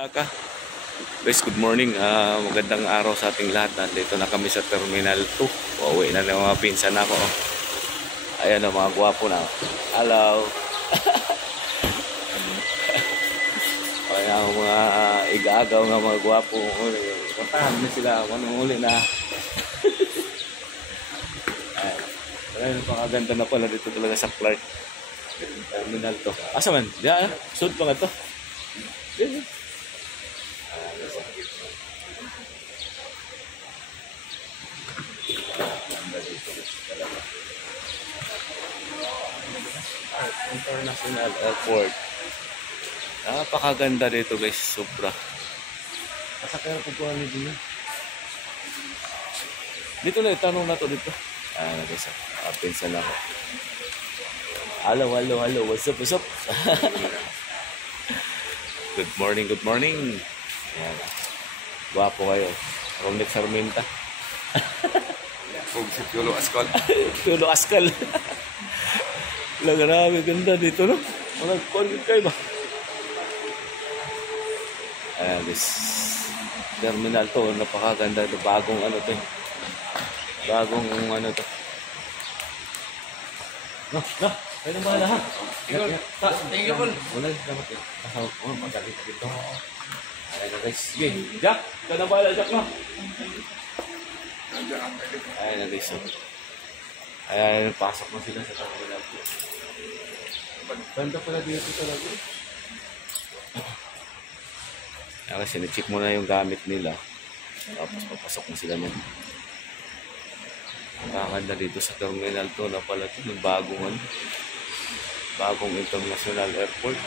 Guys, good morning. Magandang araw sa ating lahat. Nandito na kami sa Terminal 2. Uuwi na ng mga pinsan ako. Ayan o, mga gwapo na. Hello. Kaya ang mga igaagaw ng mga gwapo. Kontahan na sila. Manunguli na. Ayan, pakaganda na pala dito talaga sa Clark Terminal 2. Asa man? Diyan, sud pa nga to. International Airport. Napakaganda dito guys, sobra. Masakay na pagkuhan nito na. Dito na, tanong na to dito. Guys, pinsan ako. Hello, what's up, Good morning, Ayan. Guwapo kayo. Romnick Sarmenta. Si Piolo Ascal. Piolo Ascal. Grabe, ganda dito, no? Nag-content kayo ba? Ayan, this terminal to, napakaganda ito. Bagong ano to. Bagong ano to. No. Kayo na bahala, ha? Thank you, Paul. Wala, dapat eh. Magalit dito. Ayan na guys. Sige, Jack. Kayo na bahala, Jack, no? Ayan na guys. Ayan, pasok na sila sa terminal. Ganda pala dito talaga. Ayan kasi, na-check mo na yung gamit nila. Tapos papasok na sila nun. Ang ganda dito sa terminal to na pala ito. Yung bagong international airport.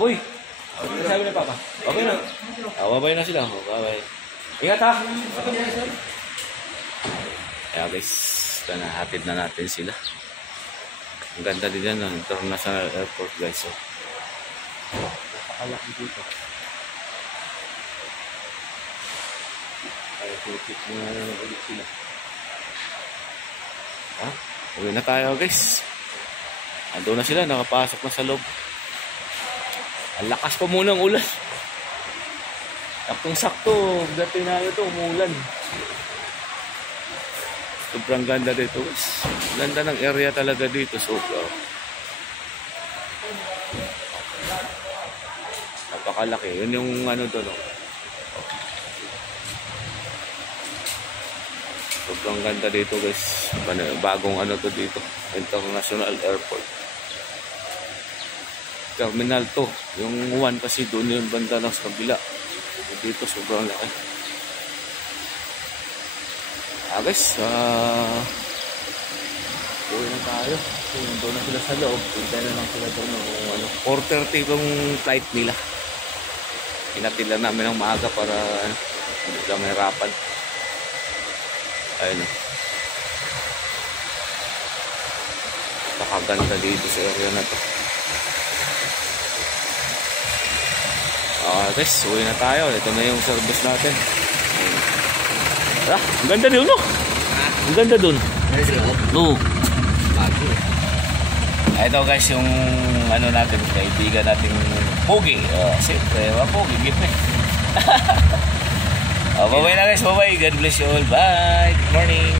Boy! Ano sabi na papa? Okay na. Babay na sila. Babay. Ingat ha! Kaya guys, hatid na natin sila. Ang ganda din yan, international airport guys. Napakalaki dito. Kaya tutik mo na ulit sila. Uwi na tayo guys. Ando na sila, nakapasok na sa loob. Ang lakas pa muna ng ulan. Saktong-sakto, dati na ito, umulan. Sobrang ganda dito guys. Ganda ng area talaga dito. Sobra. Napakalaki. Yun yung ano doon. Sobrang ganda dito guys. Bagong ano to dito. International Airport. Terminal 2. Yung 1 kasi doon yung banda ng kabila. Dito sobrang laki. Guys, uwi na tayo. Doon na sila sa loob. Hintay na lang sila doon. 4:30 yung flight nila. Hinatid lang namin ng maaga para hindi sila mahirapan. Ayun. Napakaganda dito sa area na to. Guys, uwi na tayo. Ito na yung service natin. Ang ganda doon, no? Ang ganda doon. No. Ito guys, yung ano natin, kaibigan natin Pogi. Siyempre, Pogi, gift eh. Bye-bye na guys, bye-bye. God bless you all. Bye. Good morning.